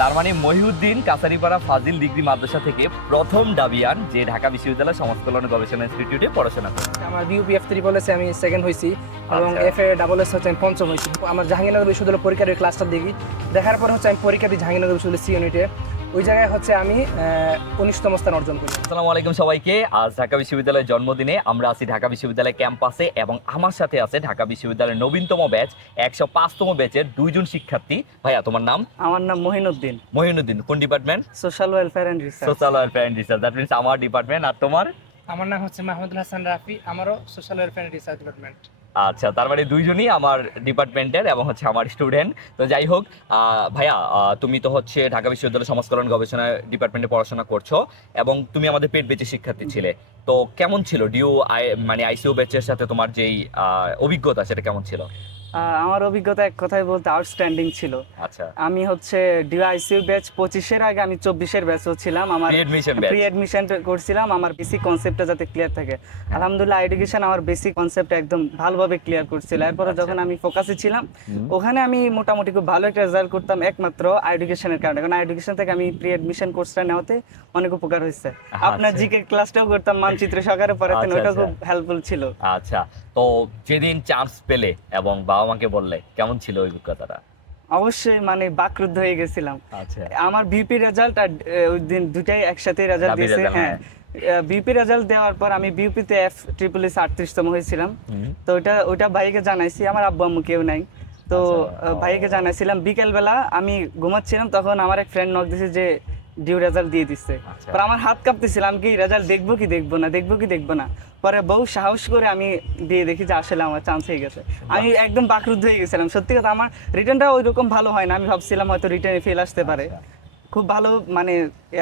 তার মানে মহিউদ্দিন কাছারিপাড়া ফাজিল ডিগ্রি মাদ্রাসা থেকে প্রথম ডাবিয়ান যে ঢাকা বিশ্ববিদ্যালয় সমাজ কল্যাণ গবেষণা ইনস্টিটিউটে পড়াশোনা করে। আমার বিউপিএফ ত্রিপলেসে আমি সেকেন্ড হয়েছি এবং আচ্ছা। এফ এ ডাবল এস হচ্ছে আমি পঞ্চম হয়েছি। আমার জাহাঙ্গীরনগর বিশ্ববিদ্যালয় পরীক্ষার ওই ক্লাসটা দেখি, দেখার পর হচ্ছে আমি পরীক্ষা দিই জাহাঙ্গীরনগর বিশ্ববিদ্যালয় সি ইউনিটে। ওই জায়গায় হচ্ছে আমি 19তম স্থান অর্জন করি। আসসালামু আলাইকুম সবাইকে। আজ ঢাকা বিশ্ববিদ্যালয়ের জন্মদিনে আমরা আছি ঢাকা বিশ্ববিদ্যালয় ক্যাম্পাসে এবং আমার সাথে আছে ঢাকা বিশ্ববিদ্যালয়ের নবীনতম ব্যাচ 105তম ব্যাচের দুইজন শিক্ষার্থী। ভাইয়া তোমার নাম? আমার নাম মহিনুদ্দিন, মহিনুদ্দিন। কোন department? Social welfare and research. Social welfare and research, that means আমার ডিপার্টমেন্ট। আর তোমার? আমার নাম হচ্ছে মাহমুদুল হাসান রাফি, আমারও social welfare and research department. আচ্ছা, তার মানে দুইজনই আমার ডিপার্টমেন্টের এবং হচ্ছে আমার স্টুডেন্ট। তো যাই হোক, ভাইয়া তুমি তো হচ্ছে ঢাকা বিশ্ববিদ্যালয় সমাজ কল্যাণ গবেষণা ডিপার্টমেন্টে পড়াশোনা করছো এবং তুমি আমাদের পেট বেঁচে শিক্ষার্থী ছিলে। তো কেমন ছিল ডিউ মানে আইসিইউ ব্যাচের সাথে তোমার যেই অভিজ্ঞতা, সেটা কেমন ছিল? আমার অভিজ্ঞতা এক কথায় বলতে আউটস্ট্যান্ডিং ছিল। আচ্ছা, আমি হচ্ছে ডিআইসিউ ব্যাচ 25-এর আগে আমি 24-এর ব্যাচও ছিলাম। আমার প্রি অ্যাডমিশন করছিলাম আমার বেসিক কনসেপ্টটা যাতে ক্লিয়ার থাকে। আলহামদুলিল্লাহ এডুকেশন আমার বেসিক কনসেপ্ট একদম ভালোভাবে ক্লিয়ার করছিল। এরপরে যখন আমি ফোকাসে ছিলাম ওখানে আমি মোটামুটি খুব ভালো একটা রেজাল্ট করতাম একমাত্র এডুকেশনের কারণে, কারণ এডুকেশন থেকে আমি প্রি অ্যাডমিশন কোর্সটা নেওয়াতে অনেক উপকার হয়েছে। আপনার জিকে ক্লাসটাও করতাম, মানচিত্র সহকারে পড়াতেন, ওটা খুব হেল্পফুল ছিল। আচ্ছা, তো যেদিন চান্স পেলে এবং বাবা মাকে বললে, কেমন ছিল ওই অভিজ্ঞতাটা? অবশ্যই মানে বাকরুদ্ধ হয়ে গেছিলাম। আচ্ছা, আমার বিপি রেজাল্ট আর ওই দিন দুটাই একসাথে রেজাল্ট দিয়েছে। হ্যাঁ, বিউপি রেজাল্ট দেওয়ার পর আমি বিউপিতে এফ ট্রিপল এস 38তম হয়েছিলাম। তো ওটা ভাইকে জানাইছি, আমার আব্বু আম্মু কেউ নাই। তো ভাইকে জানাইছিলাম, বিকেলবেলা আমি ঘুমাচ্ছিলাম, তখন আমার এক ফ্রেন্ড নক দিয়েছে যে ডিউ রেজাল্ট দিয়ে দিচ্ছে। পরে আমার হাত কাঁপতেছিলাম কি রেজাল্ট দেখবো কি দেখবো না। পরে বহু সাহস করে আমি দিয়ে দেখি যে আসলে আমার চান্স হয়ে গেছে। আমি একদম বাকরুদ্ধ হয়ে গেছিলাম। সত্যি কথা, আমার রিটার্নটা ওই রকম ভালো হয় না, আমি ভাবছিলাম হয়তো রিটার্নে ফেল আসতে পারে। খুব ভালো মানে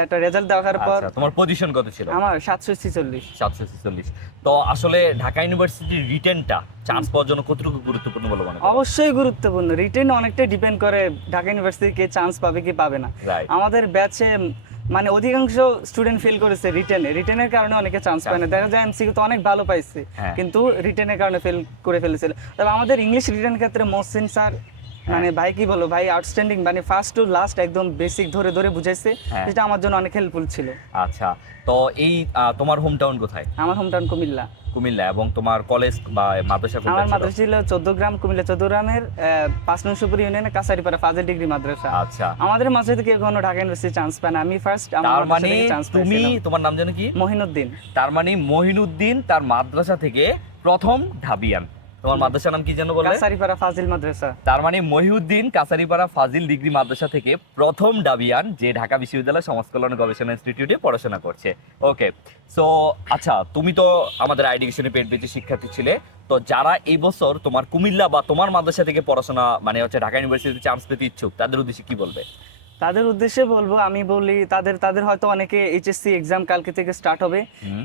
একটা রেজাল্ট দেওয়ার পর। তোমার পজিশন কত ছিল? আমার 746। 746। তো আসলে ঢাকা ইউনিভার্সিটির রিটেনটা চান্স পাওয়ার জন্য কতটুকু গুরুত্বপূর্ণ বলে মনে করেন? অবশ্যই গুরুত্বপূর্ণ। রিটেন অনেকটাই ডিপেন্ড করে ঢাকা ইউনিভার্সিটি কে চান্স পাবে কি পাবে না। আমাদের ব্যাচে মানে অধিকাংশ স্টুডেন্ট ফেল করেছে রিটেনের কারণে, অনেকে চান্স পায় না। দেখা যায় এমসিকিউ তো অনেক ভালো পাইছে কিন্তু রিটেনের কারণে ফেল করে ফেলেছিল। তবে আমাদের ইংলিশ রিটেন ক্ষেত্রে মহসিন স্যার মানে ভাই কি বলো ভাই, আউটস্ট্যান্ডিং, মানে ফার্স্ট টু লাস্ট একদম বেসিক ধরে ধরে বুঝাইছে, যেটা আমার জন্য অনেক হেল্পফুল ছিল। আচ্ছা, তো এই তোমার হোম টাউন কোথায়? আমার হোম টাউন কুমিল্লা। কুমিল্লা। এবং তোমার কলেজ বা মাদ্রাসা কোথায়? আমার মাদ্রাসা ছিল 14 কুমিল্লা 14 5 নং সুপুর ইউনিয়নে কাছারিপাড়া ফাজিল ডিগ্রি মাদ্রাসা। আচ্ছা, আমাদের মাঝে থেকে কোনো ঢাকা ইউনিভার্সিটি চান্স পায় না, আমি ফার্স্ট। তার মানে তুমি, তোমার নাম জানো কি? মহিনুদ্দিন। তার মানে মহিনুদ্দিন তার মাদ্রাসা থেকে প্রথম ঢাবিয়ান। তোমার মাদ্রাসার নাম কি যেন বললে? কাছারিপাড়া ফাজিল মাদ্রাসা। তার মানে মহিউদ্দিন কাছারিপাড়া ফাজিল ডিগ্রি মাদ্রাসা থেকে প্রথম ডাবিয়ান যে ঢাকা বিশ্ববিদ্যালয় সমাজ কল্যাণ গবেষণা ইনস্টিটিউটে পড়াশোনা করছে। ওকে, সো আচ্ছা, তুমি তো আমাদের এডুকেশনে পেট বেঁচে শিক্ষার্থী ছিলে। তো যারা এই বছর তোমার কুমিল্লা বা তোমার মাদ্রাসা থেকে পড়াশোনা মানে হচ্ছে ঢাকা ইউনিভার্সিটিতে চান্স পেতে ইচ্ছুক, তাদের উদ্দেশ্যে কি বলবে? তাদের উদ্দেশ্যে বলবো, আমি বলি তাদের হয়তো অনেকে এইচএসসি এক্সাম কালকে থেকে স্টার্ট হবে।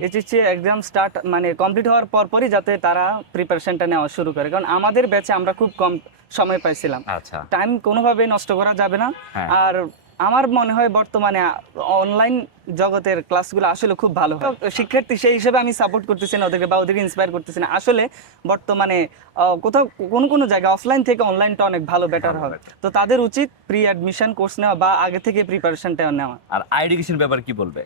এইচএসসি এক্সাম স্টার্ট মানে কমপ্লিট হওয়ার পরই যাতে তারা প্রিপারেশনটা নেওয়া শুরু করে, কারণ আমাদের ব্যাচে আমরা খুব কম সময় পাইছিলাম। আচ্ছা, টাইম কোনোভাবে নষ্ট করা যাবে না। আর আমার মনে হয় বর্তমানে অনলাইন জগতের ক্লাসগুলো আসলে খুব ভালো হয়। শিক্ষার্থী সেই হিসেবে আমি সাপোর্ট করতেছি না ওদেরকে বা ওদেরকে ইন্সপায়ার করতেছি না। আসলে বর্তমানে কোথাও কোনো জায়গায় অফলাইন থেকে অনলাইনটা অনেক ভালো বেটার হবে। তো তাদের উচিত প্রি অ্যাডমিশন কোর্স নেওয়া বা আগে থেকে প্রিপারেশনটা নেওয়া। আর এডুকেশন ব্যাপার কি বলবে?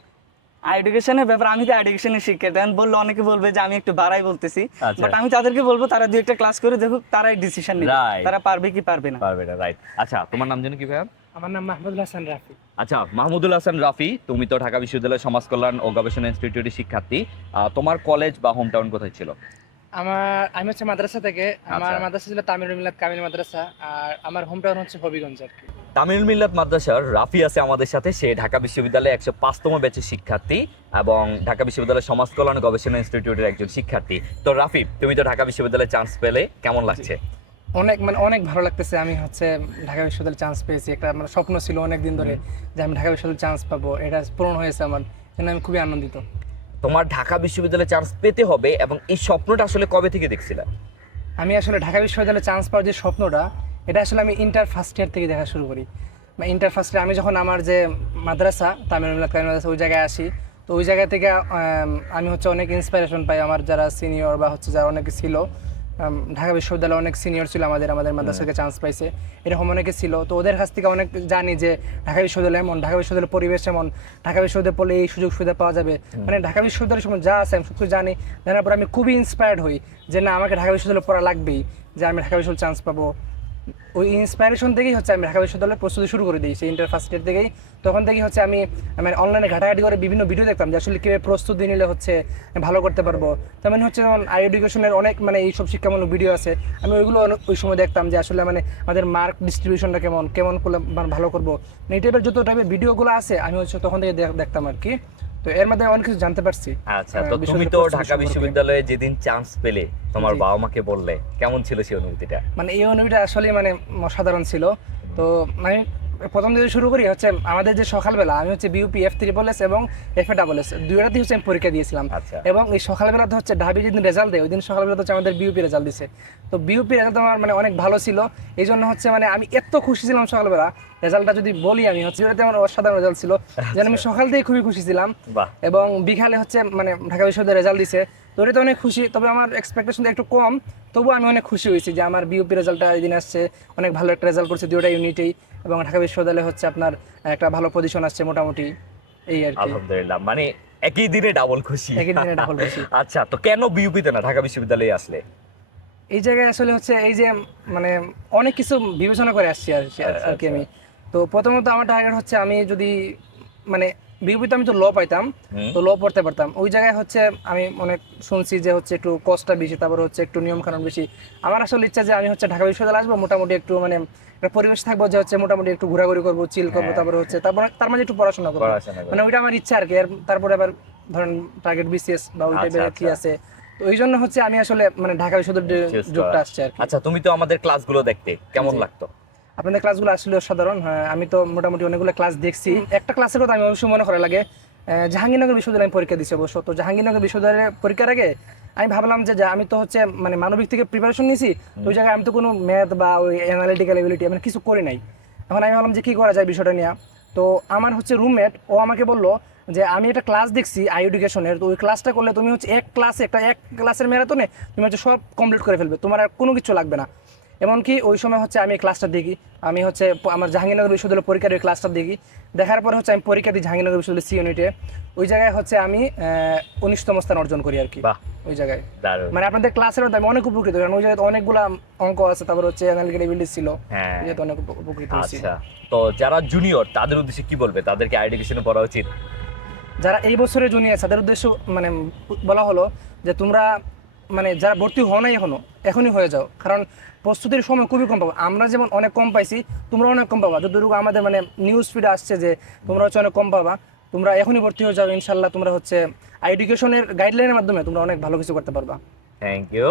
এডুকেশনের ব্যাপার, আমি তো এডুকেশনের শিক্ষার্থী, আমি বললে অনেকে বলবে যে আমি একটু বাড়াই বলতেছি, বাট আমি তাদেরকে বলবো তারা দুই একটা ক্লাস করে দেখুক, তারাই ডিসিশন নেবে তারা পারবে কি পারবে না। রাইট। আচ্ছা, তোমার নাম জানো কি ভাইয়া? আমার নাম মাহমুদুল হাসান রাফি। আচ্ছা, মাহমুদুল হাসান রাফি, তুমি তো ঢাকা বিশ্ববিদ্যালয় সমাজ কল্যাণ ও গবেষণা ইনস্টিটিউটের শিক্ষার্থী। তোমার কলেজ বা হোম টাউন কোথায় ছিল? আমি হচ্ছে মাদ্রাসা থেকে, আমার মাদ্রাসা ছিল তামিরুল মিল্লাত কামিল মাদ্রাসা, আর আমার হোম টাউন হচ্ছে হবিগঞ্জ আর কি। তামিরুল মিল্লাত মাদ্রাসার রাফি আছে আমাদের সাথে। সে ঢাকা বিশ্ববিদ্যালয়ে 105তম ব্যাচের শিক্ষার্থী এবং ঢাকা বিশ্ববিদ্যালয় সমাজ কল্যাণ গবেষণা ইনস্টিটিউটের একজন শিক্ষার্থী। তো রাফি, তুমি তো ঢাকা বিশ্ববিদ্যালয়ে চান্স পেলে, কেমন লাগছে? অনেক ভালো লাগতেছে। আমি হচ্ছে ঢাকা বিশ্ববিদ্যালয়ে চান্স পেয়েছি, একটা আমার স্বপ্ন ছিল অনেক দিন ধরে যে আমি ঢাকা বিশ্ববিদ্যালয়ে চান্স পাবো, এটা পূরণ হয়েছে আমার জন্য, আমি খুবই আনন্দিত। তোমার ঢাকা বিশ্ববিদ্যালয়ে চান্স পেতে হবে এবং এই স্বপ্নটা আসলে কবে থেকে দেখছিলা? আমি আসলে ঢাকা বিশ্ববিদ্যালয়ে চান্স পাওয়ার যে স্বপ্নটা, এটা আসলে আমি ইন্টার ফার্স্ট ইয়ার থেকে দেখা শুরু করি। ইন্টার ফার্স্ট ইয়ার আমি যখন আমার যে মাদ্রাসা তামিরুল মিল্লাত কামিল মাদ্রাসা ওই জায়গায় আসি, তো ওই জায়গা থেকে আমি হচ্ছে অনেক ইন্সপিরেশন পাই। আমার যারা সিনিয়র বা হচ্ছে যারা অনেকে ছিল ঢাকা বিশ্ববিদ্যালয়ে অনেক সিনিয়র ছিল আমাদের মাদ্রাসা থেকে চান্স পাইছে, এরকম অনেকে ছিল। তো ওদের কাছ থেকে অনেক জানি যে ঢাকা বিশ্ববিদ্যালয় এমন, ঢাকা বিশ্ববিদ্যালয়ের পরিবেশ এমন, ঢাকা বিশ্ববিদ্যালয়ে পড়লে এই সুযোগ সুবিধা পাওয়া যাবে, মানে ঢাকা বিশ্ববিদ্যালয়ের সময় যা আছে আমি সব কিছু জানি। জানার পর আমি খুবই ইন্সপায়ার্ড হই যে না, আমাকে ঢাকা বিশ্ববিদ্যালয়ে পড়া লাগবেই, যে আমি ঢাকা বিশ্ববিদ্যালয়ে চান্স পাবো। ওই ইন্সপায়ারেশন থেকেই হচ্ছে আমি ঢাকা বিশ্ববিদ্যালয়ের প্রস্তুতি শুরু করে দিই, সেই ইন্টার ফার্স্ট ইয়ার থেকেই। তখন থেকেই হচ্ছে আমি অনলাইনে ঘাটাঘাটি করে বিভিন্ন ভিডিও দেখতাম যে আসলে কীভাবে প্রস্তুতি নিলে হচ্ছে ভালো করতে পারবো। তার মানে হচ্ছে যেমন আই এডুকেশনের অনেক এইসব শিক্ষামূলক ভিডিও আছে, আমি ওইগুলো ওই সময় দেখতাম যে আসলে আমাদের মার্ক ডিস্ট্রিবিউশনটা কেমন করলে ভালো করবো, এই টাইপের যত টাইপের ভিডিওগুলো আছে আমি হচ্ছে তখন থেকে দেখতাম আর কি। তো এর মধ্যে অনেক কিছু জানতে পারছি। আচ্ছা, তো তুমি তো ঢাকা বিশ্ববিদ্যালয়ে যেদিন চান্স পেলে তোমার বাবা মাকে বললে, কেমন ছিল সেই অনুভূতিটা? এই অনুভূতিটা আসলে অসাধারণ ছিল। তো প্রথম দিকে শুরু করি হচ্ছে আমাদের যে সকালবেলা আমি হচ্ছে বিউপি F3SS এবং FA দুইটাতেই হচ্ছে আমি পরীক্ষা দিয়েছিলাম। এবং এই সকালবেলাতে হচ্ছে ঢাবি যেদিন রেজাল্ট দেয় ওই দিন সকালবেলা হচ্ছে আমাদের বিউপি রেজাল্ট দিছে। তো বিউপি রেজাল্ট আমার অনেক ভালো ছিল, এই জন্য হচ্ছে আমি এত খুশি ছিলাম সকালবেলা। রেজাল্টটা যদি বলি আমি হচ্ছে ওটাতে আমার অসাধারণ রেজাল্ট ছিল, যেন আমি সকাল থেকে খুবই খুশি ছিলাম। এবং বিকালে হচ্ছে ঢাকা বিশ্ববিদ্যালয়ে রেজাল্ট দিছে, তো ওটাতে অনেক খুশি। তবে আমার এক্সপেকটেশন একটু কম, তবুও আমি অনেক খুশি হয়েছি যে আমার বিউপি রেজাল্টটা এই দিন আসছে, অনেক ভালো একটা রেজাল্ট করছে দুইটা ইউনিটেই। এবং ঢাকা বিশ্ববিদ্যালয়ে হচ্ছে আপনার একটা ভালো পজিশন আসছে মোটামুটি, এই আর কি। আলহামদুলিল্লাহ, একই দিনে ডাবল খুশি। আচ্ছা, তো কেন বিউপিতে না ঢাকা বিশ্ববিদ্যালয়ে আসলে? এই জায়গায় আসলে হচ্ছে এই যে অনেক কিছু বিবেচনা করে আসছি আর কি আমি। তো প্রথমত আমার টার্গেট হচ্ছে আমি যদি বিউপিতে আমি তো ল পাইতাম, তো ল পড়তে পারতাম। ওই জায়গায় হচ্ছে আমি অনেক শুনছি যে হচ্ছে একটু কষ্টটা বেশি, তারপর হচ্ছে একটু নিয়ম কানুন বেশি। আমার আসলে ইচ্ছা যে আমি হচ্ছে ঢাকা বিশ্ববিদ্যালয়ে আসবো, মোটামুটি একটু একটা পরিবেশ থাকবো যে হচ্ছে মোটামুটি একটু ঘোরাঘুরি করবো, চিল করবো, তারপর হচ্ছে তার মাঝে একটু পড়াশোনা করবো, ওইটা আমার ইচ্ছা আর কি। তারপরে আবার ধরেন টার্গেট BCS বা ওই টাইপের কি আছে, তো ওই জন্য হচ্ছে আমি আসলে ঢাকা বিশ্ববিদ্যালয়ের যোগটা আসছে আর কি। আচ্ছা, তুমি তো আমাদের ক্লাসগুলো দেখতে কেমন লাগতো? আপনাদের ক্লাসগুলো আসলে অসাধারণ। হ্যাঁ, আমি তো মোটামুটি অনেকগুলো ক্লাস দেখছি। একটা ক্লাসের কথা আমি অবশ্যই মনে করা লাগে, জাহাঙ্গীরনগর বিশ্ববিদ্যালয়ে আমি পরীক্ষা দিচ্ছি অবশ্য। তো জাহাঙ্গীরনগর বিশ্ববিদ্যালয়ের পরীক্ষার আগে আমি ভাবলাম যে আমি তো হচ্ছে মানবিক থেকে প্রিপারেশন নিয়েছি, তো ওই জায়গায় আমি তো কোনো ম্যাথ বা ওই অ্যানালিটিক্যাল এবিলিটি কিছু করি নাই। এখন আমি ভাবলাম যে কী করা যায় বিষয়টা নিয়ে। তো আমার হচ্ছে রুমমেট, ও আমাকে বললো যে আমি একটা ক্লাস দেখছি আই এডুকেশনের, তো ওই ক্লাসটা করলে তুমি হচ্ছে এক ক্লাসের ম্যারাথনে তুমি হচ্ছে সব কমপ্লিট করে ফেলবে, তোমার আর কোনো কিছু লাগবে না। এমনকি ওই সময় হচ্ছে আমি ক্লাসটা দেখি, আমি হচ্ছে আমার জাহাঙ্গীরনগর বিশ্ববিদ্যালয় পরীক্ষার ওই ক্লাসটা দেখি। দেখার পরে হচ্ছে আমি পরীক্ষা দিই জাহাঙ্গীরনগর বিশ্ববিদ্যালয় সি ইউনিটে। ওই জায়গায় হচ্ছে আমি 19তম স্থান অর্জন করি আর কি। ওই জায়গায় আপনাদের ক্লাসের মধ্যে আমি অনেক উপকৃত, কারণ ওই জায়গায় অনেকগুলো অঙ্ক আছে, তারপর হচ্ছে অ্যানালিটিক্যাল এবিলিটি ছিল, যেহেতু অনেক উপকৃত হয়েছি। আচ্ছা, তো যারা জুনিয়র তাদের উদ্দেশ্যে কি বলবে? তাদেরকে আই এডুকেশনে পড়া উচিত? যারা এই বছরে জুনিয়র তাদের উদ্দেশ্য বলা হলো যে তোমরা যারা ভর্তি হও নাই এখনই হয়ে যাও, কারণ প্রস্তুতির সময় খুবই কম পাবো। আমরা যেমন অনেক কম পাইছি, তোমরা অনেক কম পাবা। যতটুকু আমাদের নিউজ ফিডে আসছে যে তোমরা হচ্ছে অনেক কম পাবা, তোমরা এখনই ভর্তি হয়ে যাও। ইনশাল্লাহ তোমরা হচ্ছে এডুকেশনের গাইডলাইনের মাধ্যমে তোমরা অনেক ভালো কিছু করতে পারবা। Thank you.